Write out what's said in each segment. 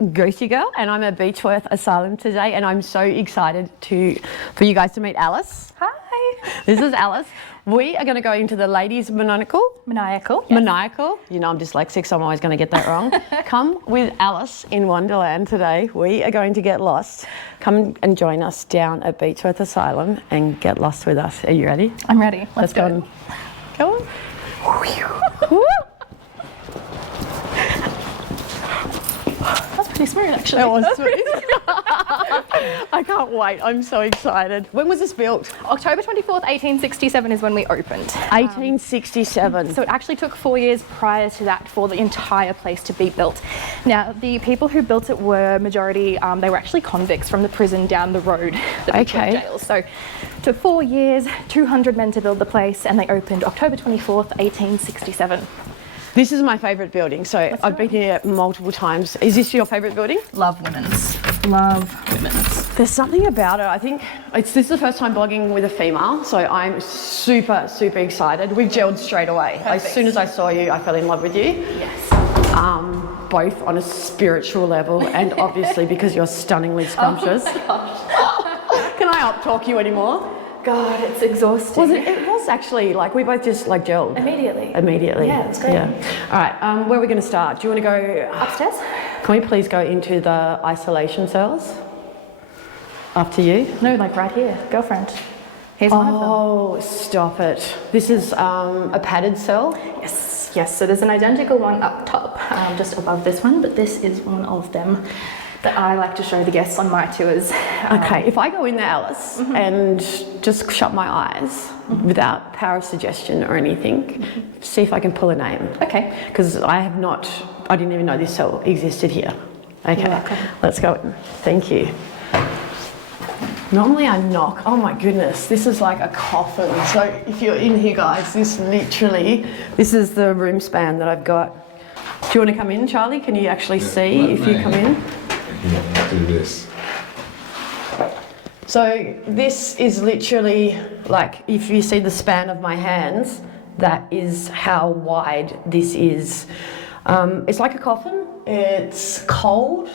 Ghosty Girl, and I'm at Beechworth Asylum today, and I'm so excited for you guys to meet Alice. Hi. This is Alice. We are going to go into the ladies' maniacal. Maniacal. Yes. Maniacal. You know I'm dyslexic, so I'm always going to get that wrong. Come with Alice in Wonderland today. We are going to get lost. Come and join us down at Beechworth Asylum and get lost with us. Are you ready? I'm ready. Let's go. On. Go on. That's pretty smooth, actually. That was sweet. I can't wait. I'm so excited. When was this built? October 24th, 1867 is when we opened. 1867. So it actually took 4 years prior to that for the entire place to be built. Now, the people who built it were majority, they were actually convicts from the prison down the road, the Beechworth jail. So it took 4 years, 200 men to build the place, and they opened October 24th, 1867. This is my favourite building, so I've been here multiple times. Is this your favourite building? Love women's. Love women's. There's something about it. I think this is the first time blogging with a female, so I'm super, super excited. We gelled straight away. Perfect. As soon as I saw you, I fell in love with you. Yes. Both on a spiritual level and obviously because you're stunningly scrumptious. Oh my gosh. Can I up-talk you anymore? God, it's exhausting. It was actually, like, we both just, like, gelled. Immediately. Immediately. Yeah, it's great. Yeah. All right, where are we going to start? Do you want to go... Upstairs? Can we please go into the isolation cells? After you. No, like right here. Girlfriend. Here's one of them. Oh, stop it. This is a padded cell? Yes, yes. So there's an identical one up top, just above this one, but this is one of them that I like to show the guests on my tours. Okay, if I go in there, Alice, and just shut my eyes without power of suggestion or anything, see if I can pull a name. Okay. Because I didn't even know this cell existed here. Okay, You're welcome. Let's go in. Thank you. Normally I knock, oh my goodness, this is like a coffin. So if you're in here, guys, this is the room span that I've got. Do you want to come in, Charlie? Can you actually see if you come in? Yeah, do this. So this is literally, like, if you see the span of my hands, that is how wide this is. It's like a coffin. It's cold.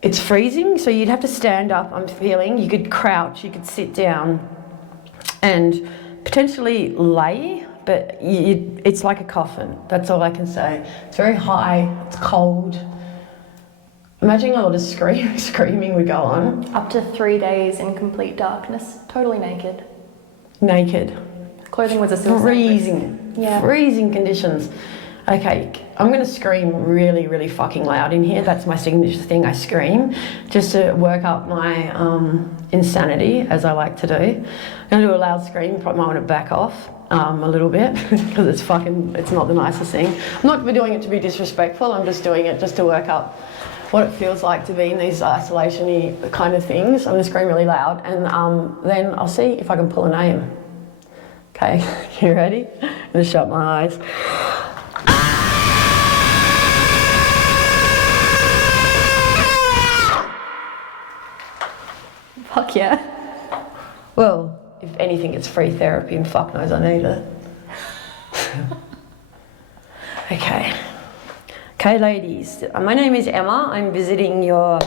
It's freezing, so you'd have to stand up, I'm feeling. You could crouch, you could sit down and potentially lay, but it's like a coffin. That's all I can say. It's very high, it's cold. Imagine a lot of screaming would go on. Up to 3 days in complete darkness, totally naked. Naked. Clothing was a suicide freezing. Yeah. Freezing conditions. Okay, I'm going to scream really, really fucking loud in here. That's my signature thing. I scream just to work up my insanity, as I like to do. I'm going to do a loud scream. Probably might want to back off a little bit because it's not the nicest thing. I'm not doing it to be disrespectful. I'm just doing it just to work up what it feels like to be in these isolation-y kind of things. I'm going to scream really loud, and then I'll see if I can pull a name. Okay, you ready? I'm going to shut my eyes. Fuck yeah. Well, if anything, it's free therapy and fuck knows I need it. Okay, ladies. My name is Emma. I'm visiting your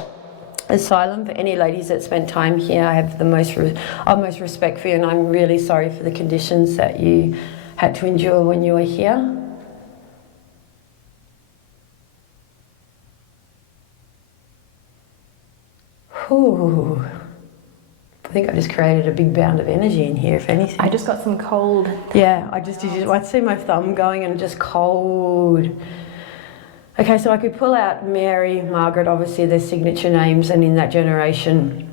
asylum. For any ladies that spent time here, I have the utmost respect for you, and I'm really sorry for the conditions that you had to endure when you were here. Whew. I think I just created a big bound of energy in here, if anything. I just got some cold. Yeah, I see my thumb going and just cold. Okay, so I could pull out Mary, Margaret, obviously their signature names, and in that generation,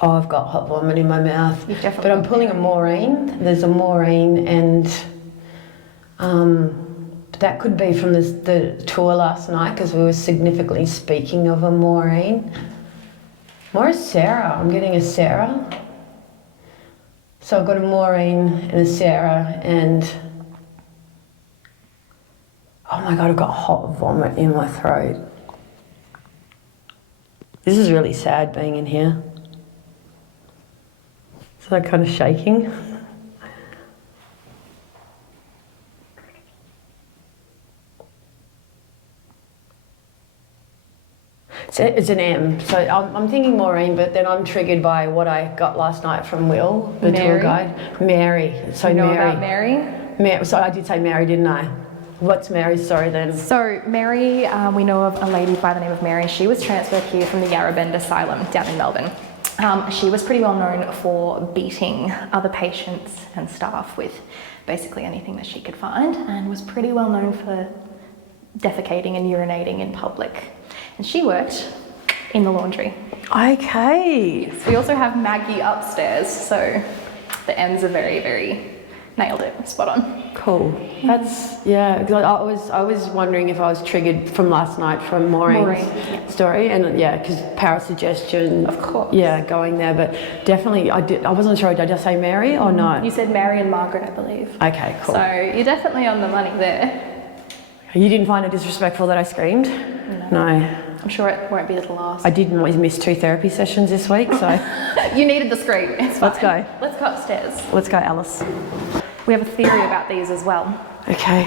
I've got hot vomit in my mouth. But I'm pulling a Maureen. There's a Maureen, and that could be from the tour last night because we were significantly speaking of a Maureen. More a Sarah. I'm getting a Sarah. So I've got a Maureen and a Sarah, and oh my God, I've got hot vomit in my throat. This is really sad being in here. It's like kind of shaking. It's an M. So I'm thinking Maureen, but then I'm triggered by what I got last night from Will, the tour guide. Mary. So You know Mary. about Mary? So I did say Mary, didn't I? What's Mary's story then? So Mary, we know of a lady by the name of Mary. She was transferred here from the Beechworth Asylum down in Melbourne. She was pretty well known for beating other patients and staff with basically anything that she could find, and was pretty well known for defecating and urinating in public. And she worked in the laundry. Okay. Yes. We also have Maggie upstairs, so the M's are very, very nailed it, spot on. Cool. That's, yeah, 'cause I was wondering if I was triggered from last night from Maureen's story, and yeah, because parasuggestion. Of course. Yeah, going there, but definitely I wasn't sure, did I just say Mary or not? You said Mary and Margaret, I believe. Okay, cool. So you're definitely on the money there. You didn't find it disrespectful that I screamed? No. I'm sure it won't be the last. I did miss 2 therapy sessions this week, so You needed the scream. It's fine. Let's go. Let's go upstairs. let's go, Alice. We have a theory about these as well. Okay.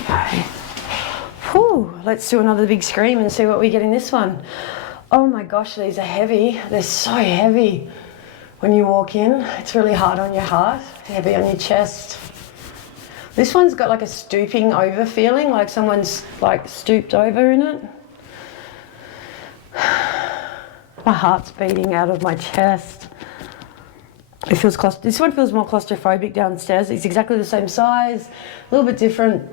Okay. Whew, let's do another big scream and see what we get in this one. Oh my gosh, these are heavy. They're so heavy. When you walk in, it's really hard on your heart, heavy on your chest. This one's got like a stooping over feeling, like someone's like stooped over in it. My heart's beating out of my chest. It feels this one feels more claustrophobic downstairs. It's exactly the same size, a little bit different.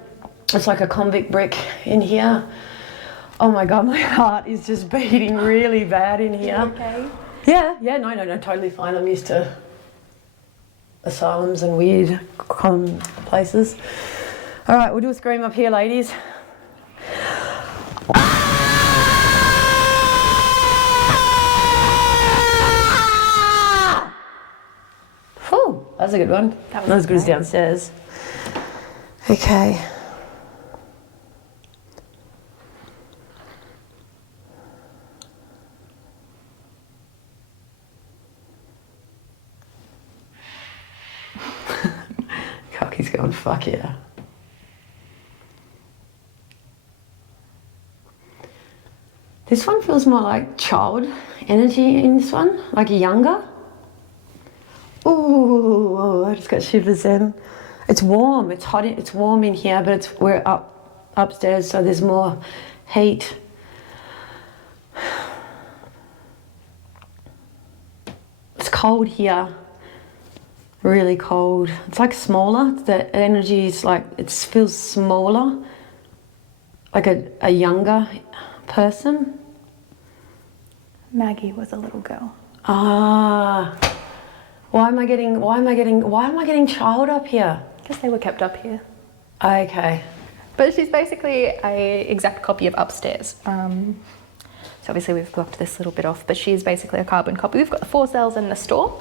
It's like a convict brick in here. Oh my God, my heart is just beating really bad in here. Okay. Yeah, no, totally fine. I'm used to asylums and weird places. All right, we'll do a scream up here, ladies. Whew, that's a good one. That was Not as good as great. downstairs. Okay. Cocky's going, fuck yeah. This one feels more like child energy in this one, like younger. Ooh, I just got shivers then. It's warm, it's hot, it's warm in here, but we're upstairs, so there's more heat. It's cold here. Really cold. It's like smaller. The energy is like, it feels smaller, like a younger person. Maggie was a little girl. Ah, why am I getting child up here? Because they were kept up here. Okay. But she's basically a exact copy of upstairs. So obviously we've blocked this little bit off, but she's basically a carbon copy. We've got the 4 cells in the store.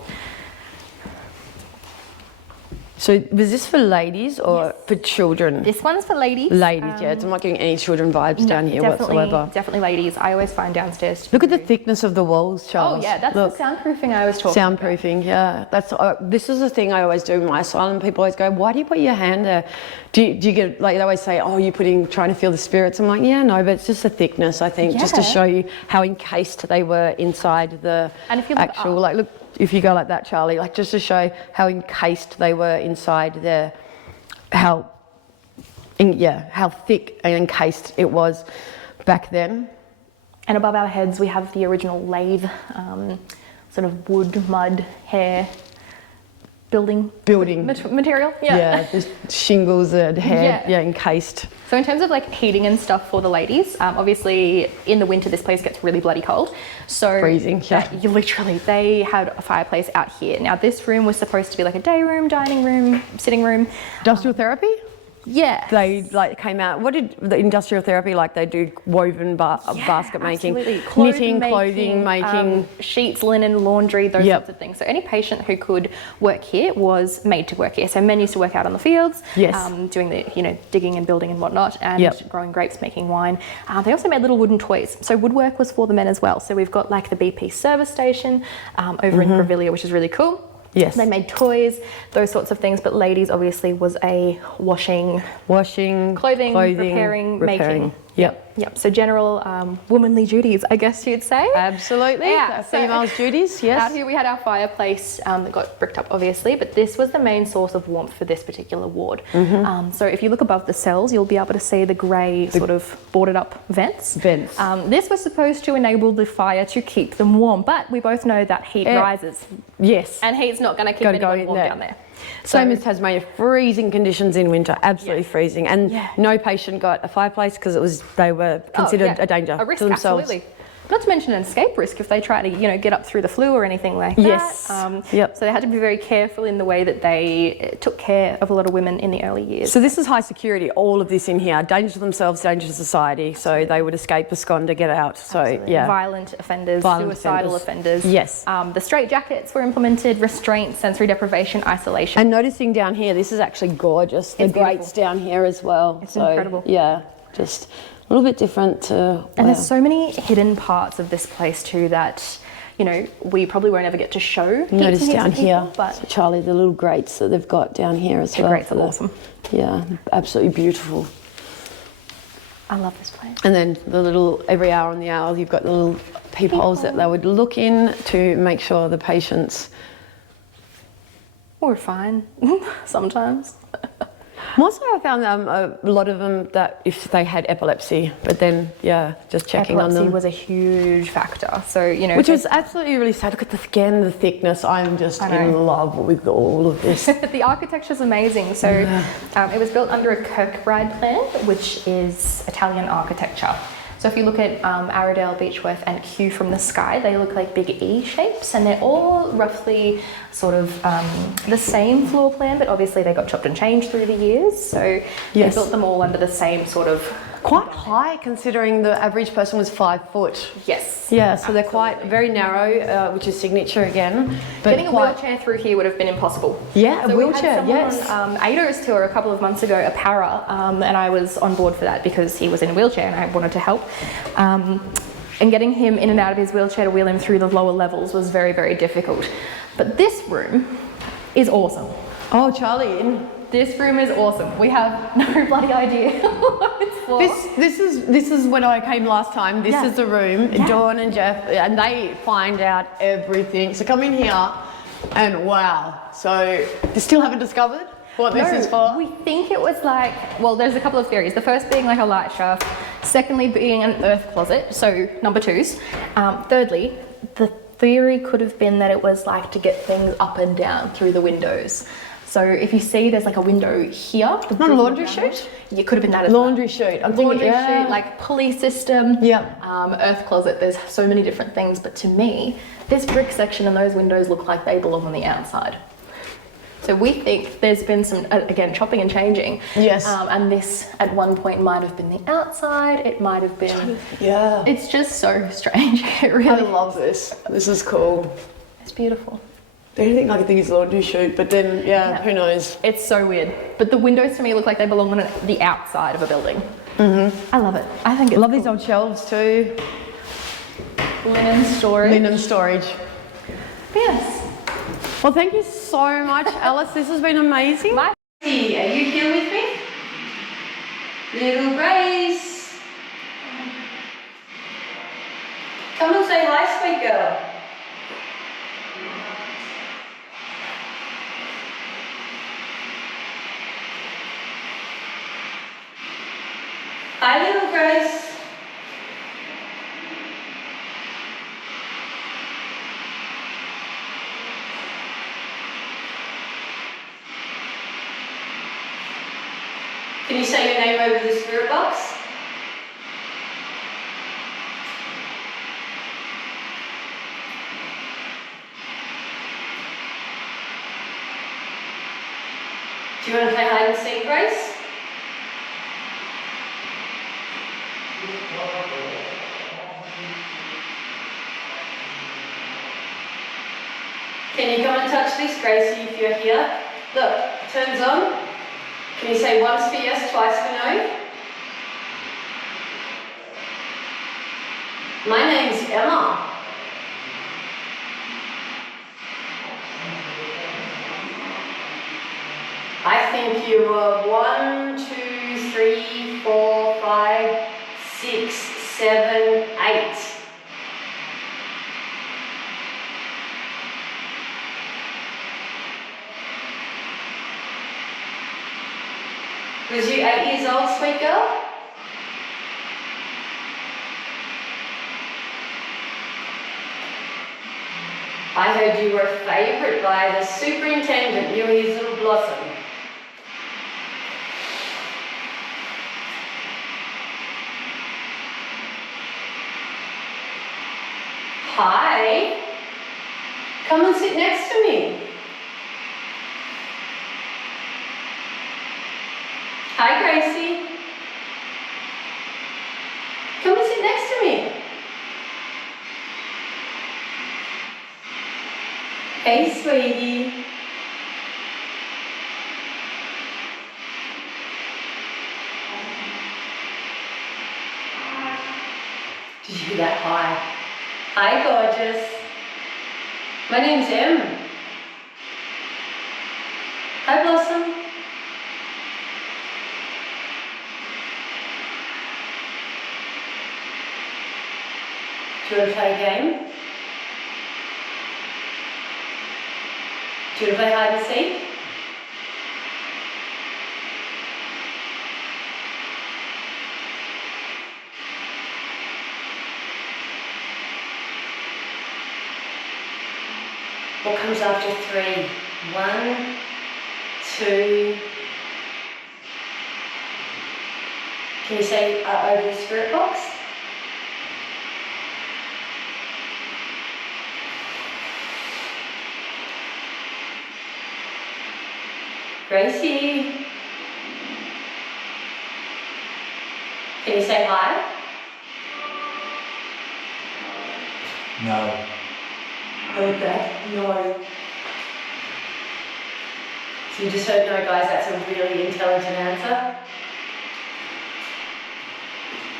So was this for ladies or for children? This one's for ladies. Ladies, yeah. I'm not getting any children vibes down here whatsoever. Definitely ladies. I always find downstairs. Look at the thickness of the walls, Charles. Oh yeah, that's Look. the soundproofing I was talking about. Soundproofing, yeah. That's this is the thing I always do in my asylum. People always go, "Why do you put your hand there?" Do you get like they always say, "Oh, you're trying to feel the spirits." I'm like, "Yeah, no, but it's just the thickness. I think just to show you how encased they were inside the And if you look actual up, like look." If you go like that, Charlie, like just to show how encased they were inside there, how thick and encased it was back then. And above our heads we have the original lathe, sort of wood, mud, hair, building material. Yeah, the shingles and hair, encased. So in terms of like heating and stuff for the ladies, obviously in the winter this place gets really bloody cold. So freezing, yeah. They had a fireplace out here. Now this room was supposed to be like a day room, dining room, sitting room. Industrial therapy? Yeah. They like came out, what did the industrial therapy, like they do woven basket making, absolutely. knitting, clothing making. Sheets, linen, laundry, those sorts of things. So any patient who could work here was made to work here. So men used to work out on the fields, doing the digging and building and whatnot, and growing grapes, making wine. They also made little wooden toys. So woodwork was for the men as well. So we've got like the BP service station over in Grevillea, which is really cool. Yes. They made toys, those sorts of things, but ladies obviously was a washing, clothing, repairing, making. Yep. So general womanly duties, I guess you'd say. Absolutely. Yeah. Females' duties, yes. Out here we had our fireplace that got bricked up, obviously, but this was the main source of warmth for this particular ward. So if you look above the cells, you'll be able to see the grey sort of boarded up vents. This was supposed to enable the fire to keep them warm, but we both know that heat rises. Yes. And heat's not going to keep anyone warm down there. Same as Tasmania, freezing conditions in winter, absolutely freezing. And no patient got a fireplace because they were considered a danger a risk, to themselves. Absolutely. Not to mention an escape risk if they try to, get up through the flue or anything like that. Yes. So they had to be very careful in the way that they took care of a lot of women in the early years. So this is high security, all of this in here. Danger to themselves, danger to society. So they would escape, abscond, to get out. So, Absolutely. Violent offenders, suicidal offenders. Yes. The straitjackets were implemented, restraint, sensory deprivation, isolation. And noticing down here, this is actually gorgeous. The grates down here as well. It's incredible. Yeah, just a little bit different to... And there's so many hidden parts of this place too that, we probably won't ever get to show. Notice down here, but so Charlie, the little grates that they've got down here as well. The grates are awesome. Yeah, absolutely beautiful. I love this place. And then the little, every hour on the hour, you've got the little peepholes that they would look in to make sure the patients... We're fine, sometimes. Also, I found a lot of them that if they had epilepsy, but then, just checking on them. Epilepsy was a huge factor. So, Which was absolutely really sad. Look at the thickness. I'm just in love with all of this. The architecture's amazing. So it was built under a Kirkbride plan, which is Italian architecture. So if you look at Arundel, Beechworth and Kew from the sky, they look like big E shapes, and they're all roughly sort of the same floor plan, but obviously they got chopped and changed through the years. So they built them all under the same sort of... Quite high considering the average person was 5 foot. Yes. Yeah, so they're quite very narrow, which is signature again. But getting a wheelchair through here would have been impossible. Yeah, so a wheelchair, we had someone on ADO's tour a couple of months ago, a para, and I was on board for that because he was in a wheelchair and I wanted to help. And getting him in and out of his wheelchair to wheel him through the lower levels was very, very difficult. But this room is awesome. Oh, Charlie. This room is awesome. We have no bloody idea what it's for. This is when I came last time. This is the room. Dawn and Geoff, and they find out everything. So come in here, and wow. So you still haven't discovered what this is for? We think it was there's a couple of theories. The first being like a light shaft. Secondly, being an earth closet. So number twos. Thirdly, the theory could have been that it was to get things up and down through the windows. So if you see there's a window here. Not a laundry chute? It could have been that as well. Laundry chute. Laundry chute, pulley system. Yeah. Earth closet. There's so many different things. But to me, this brick section and those windows look like they belong on the outside. So we think there's been some, again, chopping and changing. Yes. And this at one point might have been the outside. It might have been... Yeah. It's just so strange. It really I love this. This is cool. It's beautiful. Anything I can think is laundry chute, but then, who knows? It's so weird. But the windows to me look like they belong on the outside of a building. I love it. I think it's love these old shelves too. Linen storage. Linen storage. Yes. Well, thank you so much, Alice. This has been amazing. Are you here with me? Little Grace. Come and say hi, sweet girl. Hi, little Grace. Can you say your name over the spirit box? Do you want to play hide and seek, Grace? Can you come and touch this, Gracie, if you're here? Look, it turns on. Can you say once for yes, twice for no? My name's Emma. Thank you. 1, 2, 3, 4, 5, 6, 7, 8. Was you 8 years old, sweet girl? I heard you were a favourite by the superintendent. You were his little blossom. Hi. Come and sit next to me. Hi, Gracie. Come and sit next to me. Hey, sweetie. Did you hear that? Hi. Hi, gorgeous. My name's Em. Hi, Blossom. Do you want to play a game? Do you want to play hide and seek? What comes after 3? 1, 2. Can you say over the spirit box? Gracie. Can you say hi? No. Heard that? No. So you just heard no, guys, that's a really intelligent answer.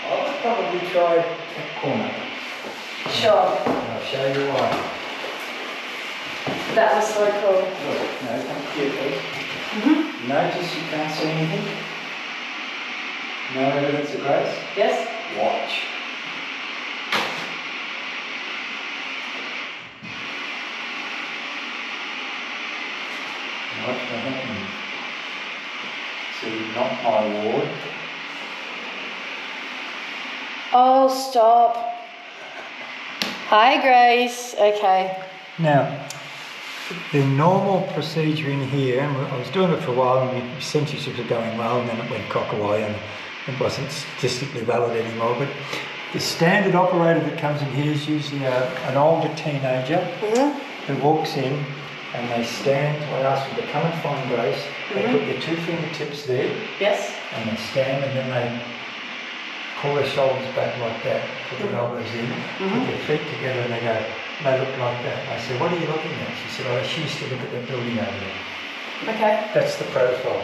I would probably try that corner. Sure. I'll show you why. That was so cool. Look, no, thank you, please. Notice you can't see anything? No evidence of grace? Yes? Watch. Watch what happens. See, not my ward. Oh, stop. Hi, Grace. Okay. Now, the normal procedure in here, and I was doing it for a while, and the censorship was going well, and then it went cock away, and it wasn't statistically valid anymore. But the standard operator that comes in here is usually an older teenager who walks in, and they stand. I ask them to come and find Grace. They put their 2 fingertips there, Yes? and they stand, and then they pull their shoulders back like that, put their elbows in, put their feet together, and they look like that. I said, "What are you looking at?" She said, "Oh, she used to look at that building over there." Okay. That's the profile.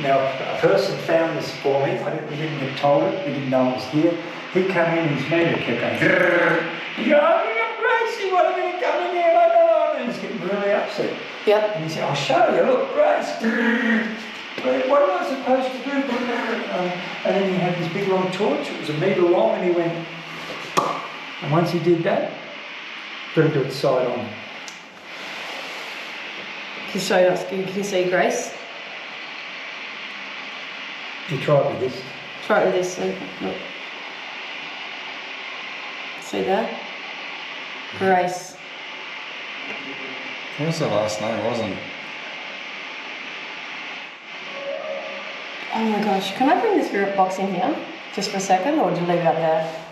Now, a person found this for me. We didn't get told it. We didn't know it was here. He came in and his meter kept going. He goes, "Oh, look, Gracie, what am I going to come in here?" And I go, and he's getting really upset. Yep. And he said, "I'll show you. Look, Grace." But what am I supposed to do? And then he had this big long torch. It was 1 metre long, and he went. And once he did that, got to do it side on. Can you show us? Can you see Grace? He tried with this. Try it with this. Look. See that? Grace. What was the last name, wasn't it? Oh my gosh. Can I bring the spirit box in here? Just for a second, or do you leave it up there?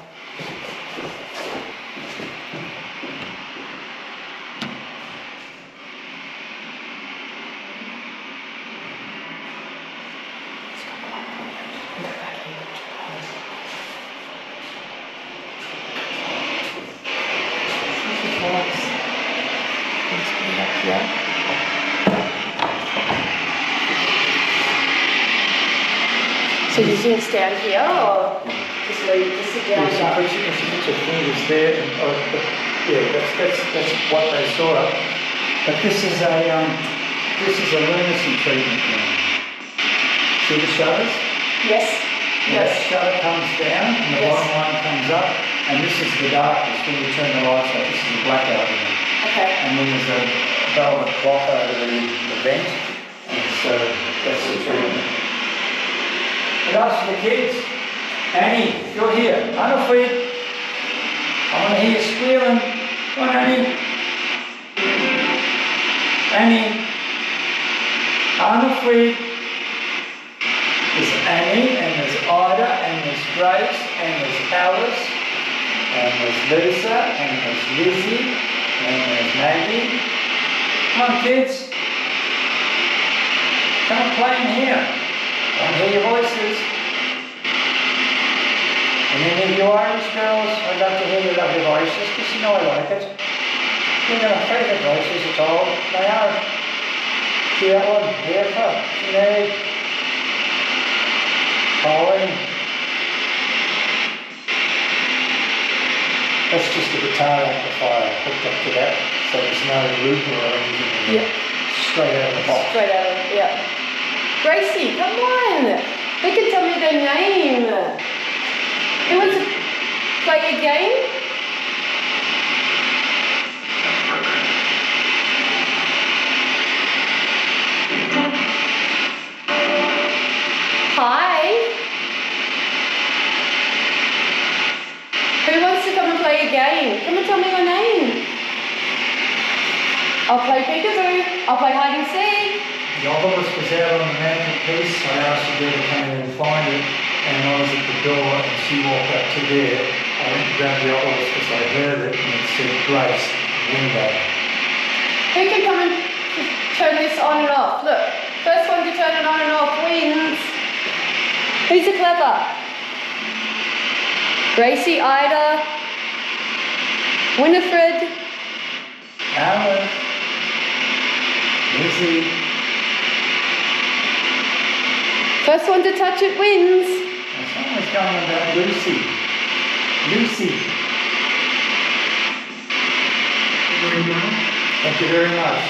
So you can stand here or just sit down She puts her fingers there, and that's what they saw. But this is a lunacy treatment now. See the shutters? Yes. That shutter comes down and the bottom one comes up, and this is the darkness. When you turn the lights off, this is the blackout room. Okay. And then there's a velvet cloth over the vent, and so that's the treatment. But ask the kids, Annie, if you're here, unafraid. I want to hear you squealing. Come on, Annie. Annie, unafraid. There's Annie, and there's Ida, and there's Grace, and there's Alice, and there's Lisa, and there's Lizzie, and there's Maggie. Come on, kids. Come and play in here. I want to hear your voices. And any of you Irish girls, I'd love to hear your lovely voices, because you know I like it. You're not favourite voices at all. They are. See that one? Eva, Sinead, Colin. That's just a guitar amplifier hooked up to that, so there's no looper or anything in there. Straight out of the box. Straight out of, yeah. Gracie, come on. Who can tell me their name? Who wants to play a game? Hi. Who wants to come and play a game? Come and tell me your name. I'll play peekaboo. I'll play hide and seek. The obelisk was out on the mantelpiece. I asked her to come in and find it, and I was at the door, and she walked up to there. I went and grabbed the obelisk because I heard it, and it said Grace, window. Who can come and turn this on and off? Look, first one to turn it on and off wins. Who's the clever? Gracie, Ida, Winifred. Alice, Lizzie. First one to touch it wins. And someone's going about Lucy. Lucy. Thank you very much.